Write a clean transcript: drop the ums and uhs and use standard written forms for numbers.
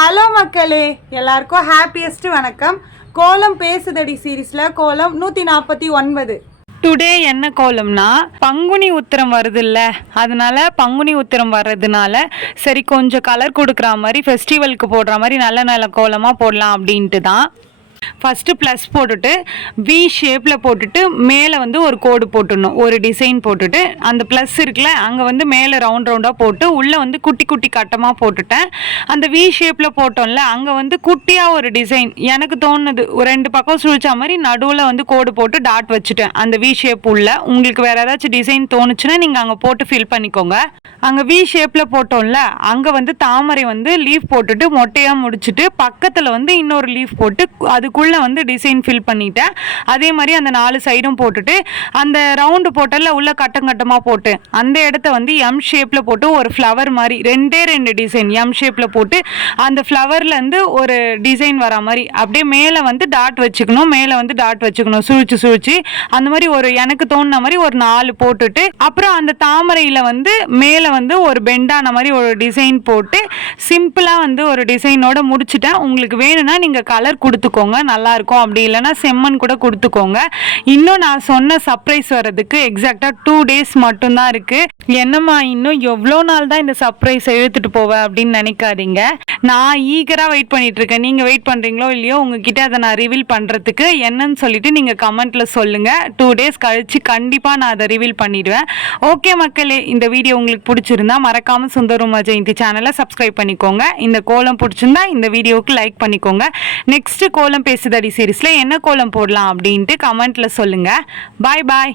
Hello மக்களே, எல்லாருக்கும் happiest வணக்கம். கோலம் பேசுதடி சீரீஸ்ல கோலம் 149. டுடே என்ன கோலம்னா பங்குனி உத்திரம் வருதுல்ல, அதனால பங்குனி உத்திரம் வர்றதுனால சரி கொஞ்சம் கலர் கொடுக்குற மாதிரி ஃபெஸ்டிவலுக்கு போடுற மாதிரி நல்ல நல்ல கோலமாக போடலாம் அப்படின்ட்டு தான். ஃபஸ்ட்டு ப்ளஸ் போட்டுட்டு வி ஷேப்பில் போட்டுட்டு மேலே வந்து ஒரு கோடு போட்டுடணும், ஒரு டிசைன் போட்டுட்டு அந்த ப்ளஸ் இருக்குல்ல அங்கே வந்து மேலே ரவுண்ட் ரவுண்டாக போட்டு உள்ளே வந்து குட்டி குட்டி கட்டமாக போட்டுட்டேன். அந்த வி ஷேப்பில் போட்டோம்ல அங்கே வந்து குட்டியாக ஒரு டிசைன் எனக்கு தோணுது, ஒரு 2 பக்கம் சுழிச்சா மாதிரி நடுவில் வந்து கோடு போட்டு டாட் வச்சுட்டேன் அந்த வி ஷேப் உள்ள. உங்களுக்கு வேறு ஏதாச்சும் டிசைன் தோணுச்சுன்னா நீங்கள் அங்கே போட்டு ஃபில் பண்ணிக்கோங்க. அங்கே வி ஷேப்பில் போட்டோம்ல அங்கே வந்து தாமரை வந்து லீஃப் போட்டுட்டு மொட்டையாக முடிச்சுட்டு பக்கத்தில் வந்து இன்னொரு லீஃப் போட்டு அதுக்குள்ளே வந்து டிசைன் ஃபில் பண்ணிட்டேன். அதே மாதிரி அந்த 4 சைடும் போட்டுட்டு அந்த ரவுண்டு போட்டல உள்ள கட்டம் கட்டமாக போட்டு அந்த இடத்த வந்து எம் ஷேப்பில் போட்டு ஒரு ஃப்ளவர் மாதிரி 2 டிசைன் எம் ஷேப்பில் போட்டு அந்த ஃப்ளவர்லேருந்து ஒரு டிசைன் வர மாதிரி அப்படியே மேலே வந்து டாட் வச்சுக்கணும், மேலே வந்து டாட் வச்சுக்கணும் சுழிச்சு அந்த மாதிரி ஒரு எனக்கு தோணுன மாதிரி ஒரு 4 போட்டுட்டு அப்புறம் அந்த தாமரையில் வந்து மேலே வந்து ஒரு பெண்டான மாதிரி ஒரு டிசைன் போட்டு சிம்பிளாக வந்து ஒரு டிசைனோட முடிச்சுட்டேன். உங்களுக்கு வேணும்னா நீங்கள் கலர் கொடுத்துக்கோங்க, நல்லா இருக்கும். அப்படி இல்லைன்னா செம்மண் கூட கொடுத்துக்கோங்க. இன்னும் நான் சொன்ன சர்ப்ரைஸ் வர்றதுக்கு எக்ஸாக்டாக 2 days மட்டும்தான் இருக்கு. என்னம்மா இன்னும் எவ்வளோ நாள் தான் இந்த சர்ப்ரைஸை இழுத்துட்டு போவேன் அப்படின்னு நினைக்காதீங்க. நான் ஈகராக வெயிட் பண்ணிட்டு இருக்கேன். நீங்கள் வெயிட் பண்ணுறீங்களோ இல்லையோ உங்ககிட்ட அதை நான் ரிவீல் பண்ணுறதுக்கு என்னன்னு சொல்லிட்டு நீங்கள் கமெண்ட்ல சொல்லுங்க. 2 days கழிச்சு கண்டிப்பாக நான் அதை ரிவீல் பண்ணிடுவேன். ஓகே மக்களே, இந்த வீடியோ உங்களுக்கு பிடிச்சிருந்தா மறக்காம சுந்தரமா ஜெயந்தி சேனலை சப்ஸ்கிரைப் பண்ணிக்கோங்க. இந்த கோலம் பிடிச்சிருந்தா இந்த வீடியோவுக்கு லைக் பண்ணிக்கோங்க. நெக்ஸ்ட் கோலம் பேசுதடி சீரீஸ்ல என்ன கோலம் போடலாம் அப்படின்ட்டு கமெண்ட்ல சொல்லுங்க. பாய் பாய்.